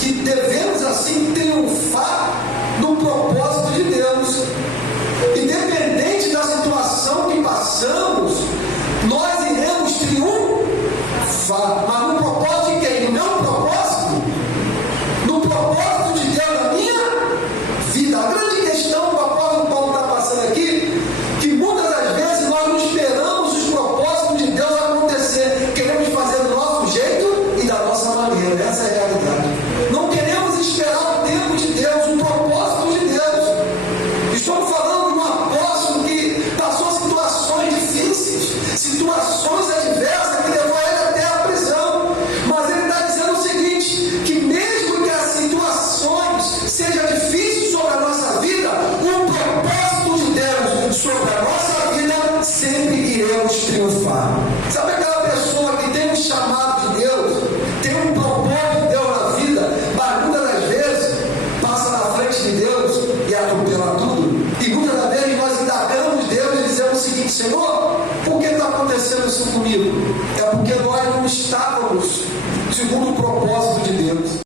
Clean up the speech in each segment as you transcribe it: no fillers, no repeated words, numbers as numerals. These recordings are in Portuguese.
que devemos assim triunfar no propósito de Deus. Independente da situação que passamos, nós iremos triunfar. Mas no propósito de quem? No meu propósito? No propósito de Deus na minha vida. A grande questão que o apóstolo Paulo está passando aqui, que muitas das vezes nós não esperamos os propósitos de Deus acontecer. Queremos fazer do nosso jeito e da nossa maneira. Essa é a realidade. Não queremos esperar o tempo de Deus, o propósito de Deus. Estamos falando de um apóstolo que passou situações difíceis, situações adversas que levou ele até a prisão. Mas ele está dizendo o seguinte, que mesmo que as situações sejam difíceis sobre a nossa vida, o propósito de Deus sobre a nossa vida, sempre iremos triunfar. Sabe aquela pessoa que tem um chamado de Deus, tem um propósito de Deus na vida, mas muitas das vezes passa na frente de Deus e atropela tudo? E muitas das vezes nós indagamos Deus e dizemos o seguinte: Senhor, por que está acontecendo isso comigo? É porque nós não estávamos segundo o propósito de Deus.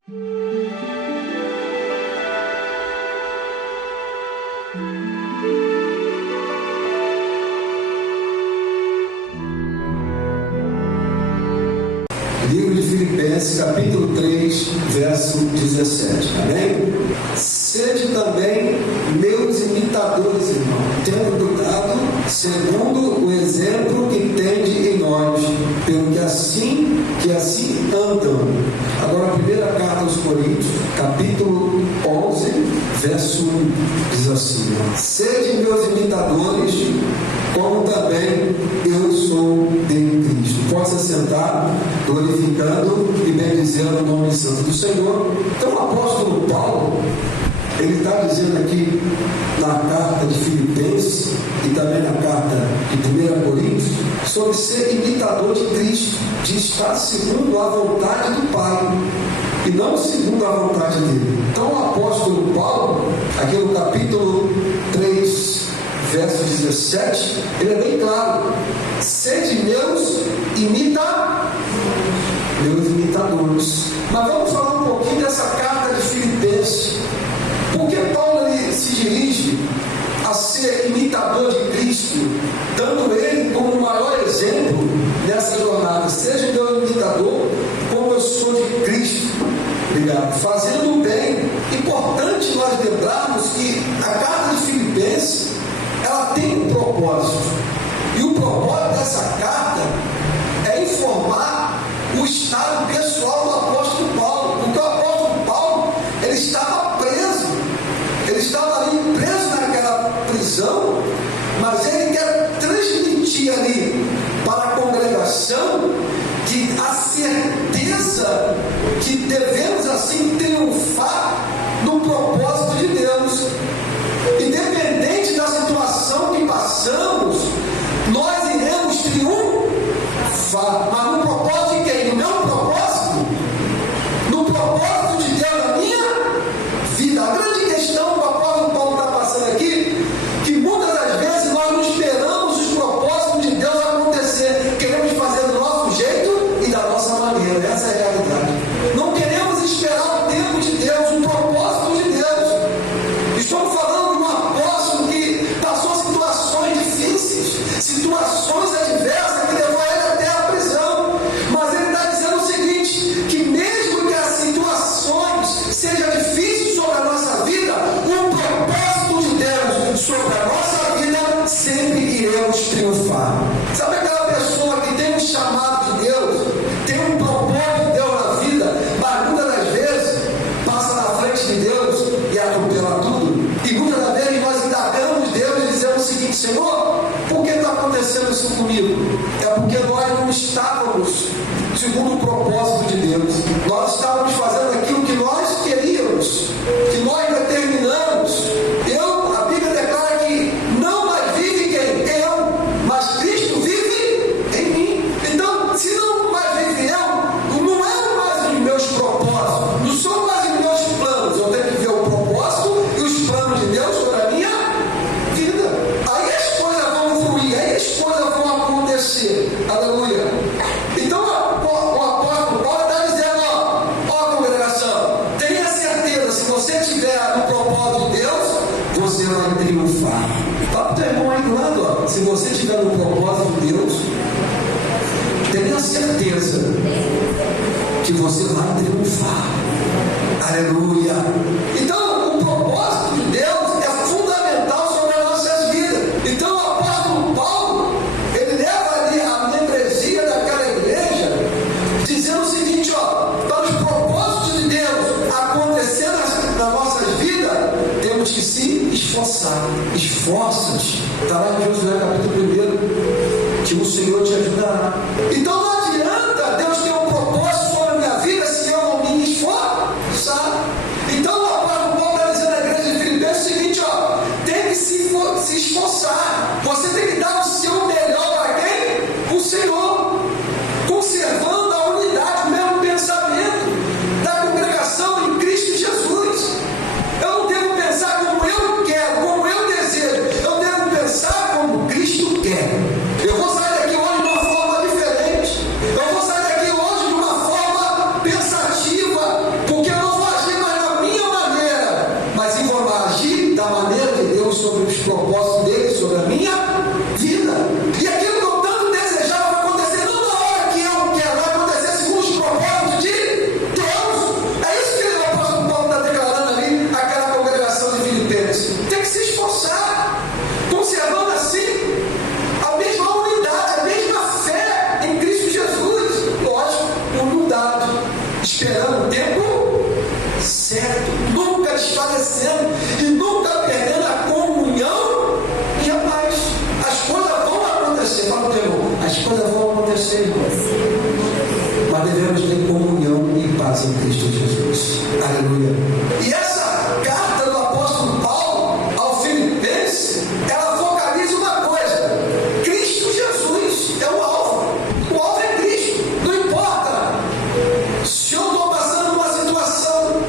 Livro de Filipenses, capítulo 3, verso 17. Amém? Sede também meus imitadores, irmão, tendo cuidado, segundo o exemplo que tende em nós, pelo que assim andam. Agora, a primeira carta aos Coríntios, capítulo 11, verso 1, diz assim: sede meus imitadores, como também eu sou de Cristo. Pode se sentar, glorificando e bendizendo o nome santo do Senhor. Então, o apóstolo Paulo, ele está dizendo aqui na carta de Filipenses e também na carta de 1 Coríntios, sobre ser imitador de Cristo, de estar segundo a vontade do Pai e não segundo a vontade dele. Então, o apóstolo Paulo, aqui no capítulo 3, verso 17, ele é bem claro: sede meus imitadores. Mas vamos falar um pouquinho dessa carta de Filipenses. Porque Paulo ele se dirige a ser imitador de Cristo, dando ele como o maior exemplo nessa jornada. Seja meu imitador, como eu sou de Cristo. Obrigado. Fazendo o bem. Importante nós lembrarmos que a carta de Filipenses, ela tem um propósito. E o propósito dessa carta é informar o estado pessoal do apóstolo Paulo. Porque o apóstolo Paulo, ele estava preso. Ele estava ali preso naquela prisão, mas ele quer transmitir ali para a congregação que a certeza que devemos assim triunfar no propósito de Deus. Independente da situação que passamos, nós iremos triunfar. Mas no propósito de quem? No meu propósito? No propósito de Deus na minha vida. A grande questão que o apóstolo Paulo está passando aqui, que muitas das vezes nós não esperamos os propósitos de Deus acontecer. Queremos fazer do nosso jeito e da nossa maneira. Essa é a realidade. Não queremos esperar o tempo de Deus, o propósito de Deus. Estamos falando de um apóstolo que passou situações difíceis, situações adversas que levou ele até a prisão. você estiver no propósito de Deus, tenha certeza que você vai triunfar. Aleluia! Então, o propósito de Deus é fundamental sobre as nossas vidas. Então, o apóstolo Paulo, ele leva ali a membresia daquela igreja, dizendo o seguinte, para os propósitos de Deus acontecer nas nossas vidas, temos que se esforçar. Esforça-te. Está lá em Josué capítulo 1, que o Senhor te ajudará. Então não adianta Deus ter um propósito sobre a minha vida se eu não me esforçar. Então o apóstolo Paulo está dizendo à igreja de Filipenses o seguinte, tem que se esforçar. Você tem que dar o seu melhor para quem? O Senhor. Conservando a unidade, o mesmo pensamento da congregação em Cristo Jesus. Eu não devo pensar como eu quero, como eu desejo. Eu devo pensar como Cristo quer. Eu vou sair daqui hoje de uma forma diferente. Eu vou sair daqui hoje de uma forma pensativa, porque eu não vou agir mais da minha maneira, mas eu vou agir da maneira de Deus sobre os propósitos dele, sobre a minha vida. E aquilo que eu tanto desejava vai acontecer não na hora que eu quero, vai acontecer segundo os propósitos de Deus. É isso que o apóstolo Paulo está declarando ali, aquela congregação de Filipenses. Tem que se esforçar, conservando assim a mesma unidade, a mesma fé em Cristo Jesus. Lógico, humildade, esperando o tempo certo, nunca desfalecendo e nunca perdendo a comunhão e a paz. As coisas vão acontecer, fala o irmão, as coisas vão acontecer, irmão. Mas devemos ter comunhão e paz em Cristo Jesus. Aleluia. E essa carta do apóstolo Paulo ao Filipenses, ela focaliza uma coisa: Cristo Jesus é o alvo. O alvo é Cristo. Não importa se eu estou passando uma situação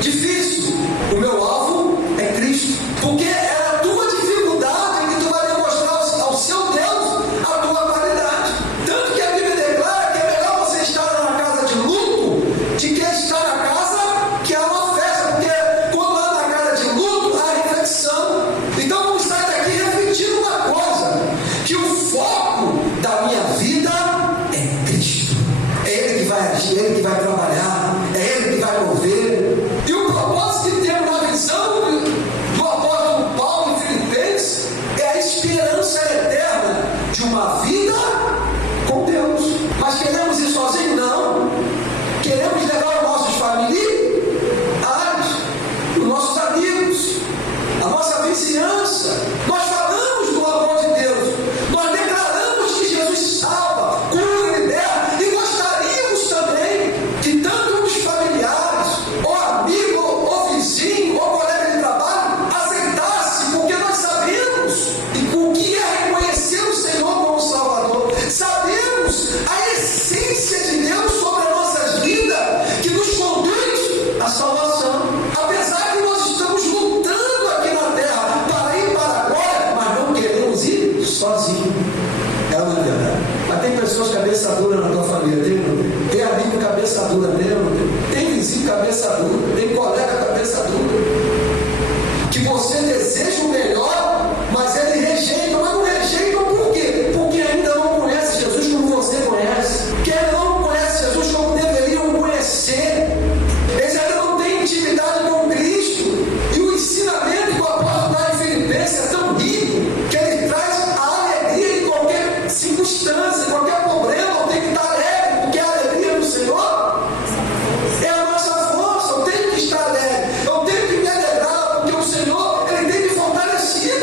difícil, o meu alvo é Cristo. Porque é a tua dificuldade que tu vai demonstrar ao seu Deus a tua qualidade. Tanto que a Bíblia declara que é melhor você estar na casa de luto de que estar na casa que é uma festa. Porque quando há na casa de luto, há reflexão. Então vamos sair daqui refletindo uma coisa: que o foco da minha vida é Cristo. É Ele que vai agir, é Ele que vai trabalhar, é Ele que vai mover. E o propósito que temos na visão do apóstolo Paulo em Filipenses é a esperança eterna de uma vida com Deus. Mas queremos ir sozinhos? Não. Queremos levar os nossos familiares, os nossos amigos, a nossa vizinhança. Nós falamos do amor de Deus, nós declaramos que Jesus salva, cura, liberta, e gostaríamos também que tanto os familiares, ou amigo, ou vizinho, ou colega de trabalho aceitasse, porque nós sabemos o que é reconhecer o Senhor como Salvador. Sabemos a essência de Deus sobre as nossas vidas, que nos conduz à salvação. Apesar que nós estamos lutando aqui na terra para ir para a glória, mas não queremos ir sozinhos. É uma verdade. Mas tem pessoas cabeça dura na tua família, tem amigo cabeça dura mesmo, tem vizinho cabeça dura, tem colega cabeça dura, que você deseja o melhor, mas ele rejeita. Mas não rejeita por quê? Porque ainda não conhece Jesus como você conhece, que ele não conhece Jesus como deveriam conhecer. Eles ainda não têm intimidade com Cristo. E o ensinamento que o apóstolo dá em Filipenses é tão rico que ele traz a alegria em qualquer circunstância, qualquer problema. Eu tenho que estar alegre, porque a alegria do Senhor é a nossa força. Eu tenho que estar alegre, eu tenho que me alegrar, porque o Senhor, ele tem me fortalecido.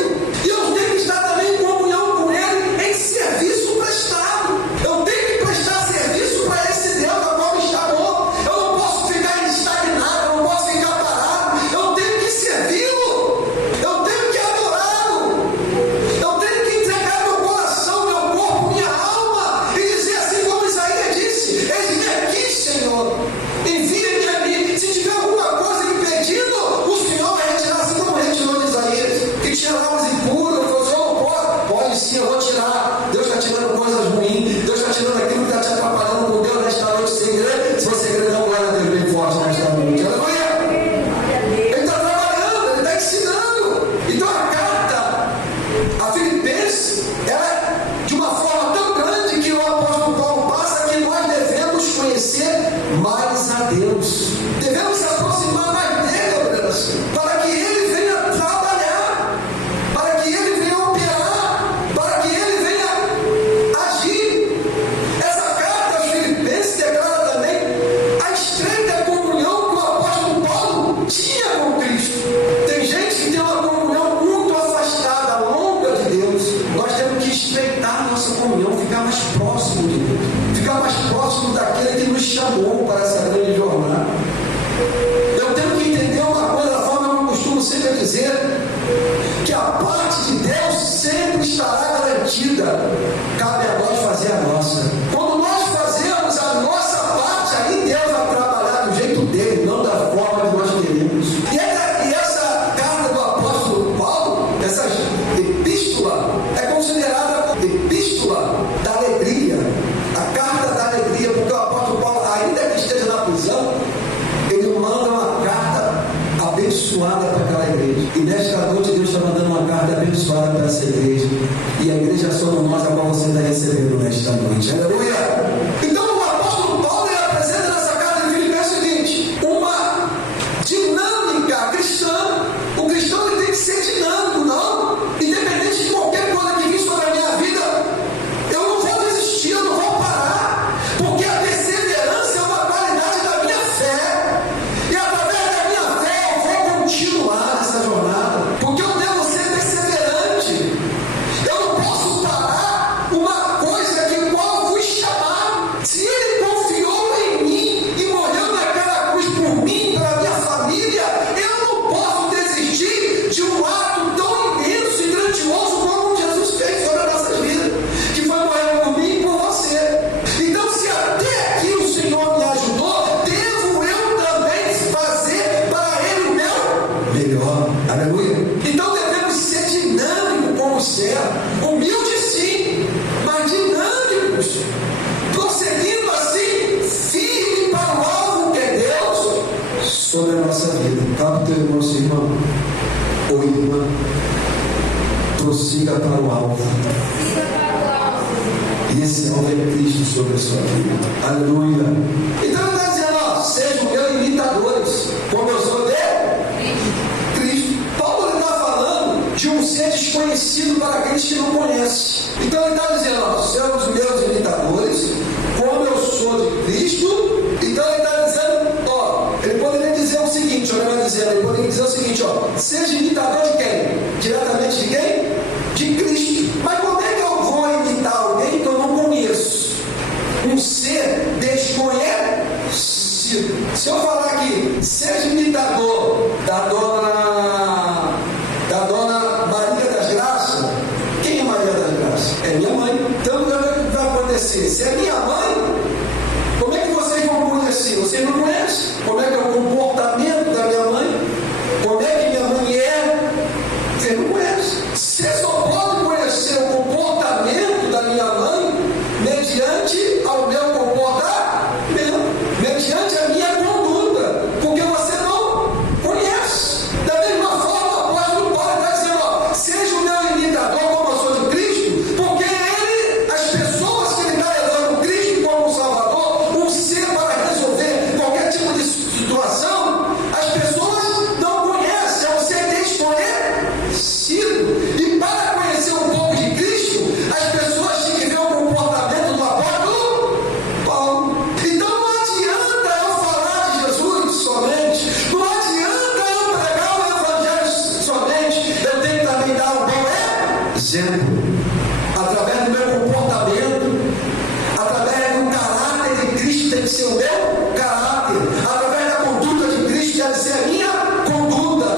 vida, cabe a nós fazer a nossa. Quando nós fazemos a nossa parte, aí Deus vai trabalhar do jeito dele, não da forma que nós queremos. E essa carta do apóstolo Paulo, essa epístola, é considerada epístola da alegria, a carta da alegria, porque o apóstolo Paulo, ainda que esteja na prisão, ele manda uma carta abençoada para aquela igreja. E nesta noite Deus está mandando uma carta abençoada para essa igreja. E a igreja somos nós, a qual você está recebendo nesta noite. Aleluia! Então o apóstolo Paulo ele apresenta nessa carta de Filipenses o seguinte: uma dinâmica cristã. O cristão ele tem que ser dinâmico, não? Independente de qualquer coisa que vir sobre a minha vida, eu não vou desistir, eu não vou parar, porque a perseverança é uma qualidade da minha fé. E através da minha fé eu vou continuar nessa jornada, porque eu devo ser perseverante. Eu não posso parar uma coisa que o qual eu fui chamado. Se ele confiou em mim e morreu naquela cruz por mim, pela minha família, eu não posso desistir de um ato tão imenso e grandioso como Jesus fez sobre as nossas vidas, que foi morrer por mim e por você. Então, se até aqui o Senhor me ajudou, devo eu também fazer para Ele o meu melhor. Aleluia. Então devemos ser dinâmicos como servo, humildes sim, mas dinâmicos, prosseguindo assim, firme para o alvo que é Deus sobre a nossa vida. Cabe teu irmão, seu irmão ou irmã, prossiga para o alvo. E esse alvo é Cristo sobre a sua vida. Aleluia. Então ele está dizendo, ó, sejam meus imitadores, como eu sou de Cristo. Paulo ele está falando de um ser desconhecido para aqueles que não conhecem. Então ele está dizendo, ó, sejam os meus imitadores, como eu sou de Cristo. Então ele está dizendo, ó, ele poderia dizer o seguinte, ele poderia dizer o seguinte, ó, seja imitador de quem? Diretamente de quem? De Cristo. Mas como é que eu vou imitar alguém que eu não conheço? Um ser desconhecido. Se eu falar aqui, seja imitador da dona Maria das Graças, quem é Maria das Graças? É minha mãe. Então o que vai acontecer? Se é minha mãe, como é que vocês vão conhecer? Vocês não conhecem? Como é que é o comportamento da minha mãe? Como é que minha mãe é? Vocês não conhecem. Você só pode conhecer o comportamento da minha mãe mediante ao meu comportamento, mediante a minha conduta, porque você não conhece. Da mesma forma, o apóstolo Paulo está dizendo, ó, seja o meu imitador como eu sou de Cristo, porque ele, as pessoas que ele está levando Cristo como Salvador, um ser para resolver qualquer tipo de situação, as pessoas não conhecem, é um ser desconhecido. E para conhecer um pouco de Cristo, as pessoas têm que ver o comportamento do apóstolo Paulo. Então não adianta eu falar de Jesus somente, não adianta eu pregar o Evangelho somente, eu tenho que também dar um bom exemplo, através do meu comportamento, através do caráter de Cristo, tem que ser o meu caráter, através da conduta de Cristo, deve ser a minha conduta.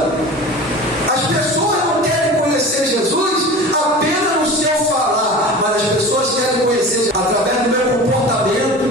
As pessoas não querem conhecer Jesus apenas no seu falar, mas as pessoas querem conhecer Jesus através do meu comportamento.